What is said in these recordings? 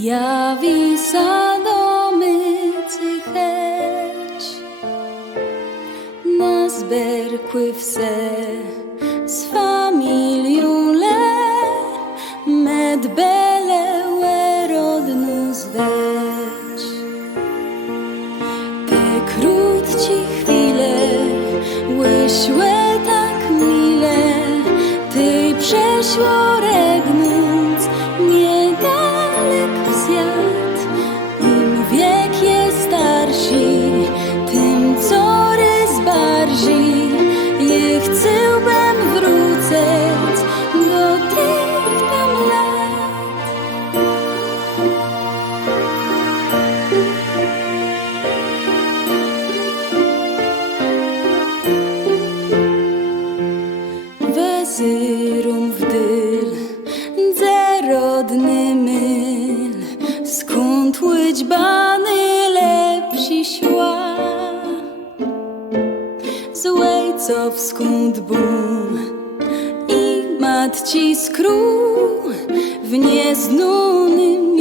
javí sa do myci cheť. Na zberku vse s familiu le med bele rodnu zveč. Te krótci chwile wyszły tak mile, ty przeszło regnąc niedalek zjad. Im wiek jest starszy, tym coraz bardziej je chciałbym wrócić do tych tam lat. Wezyrum w dyl, rodny myl, skąd łydźbany lepsi szła. Z ojców skąd bum i matci skru w nieznanym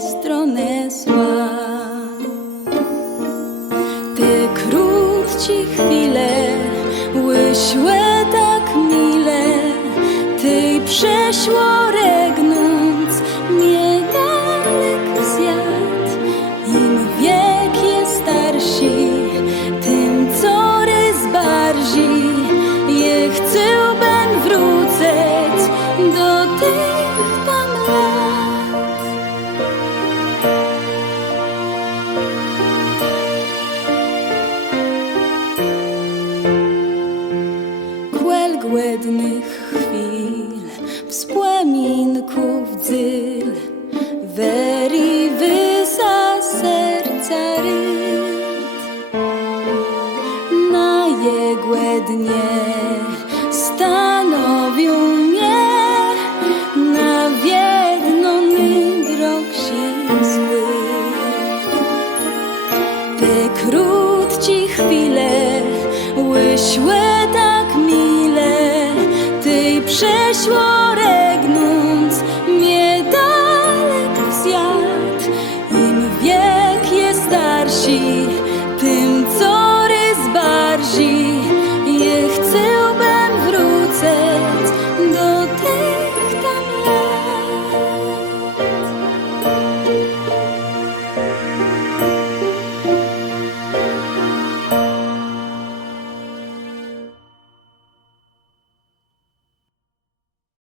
stronę zła. Te krótci chwile wyszły tak mile, ty przeszło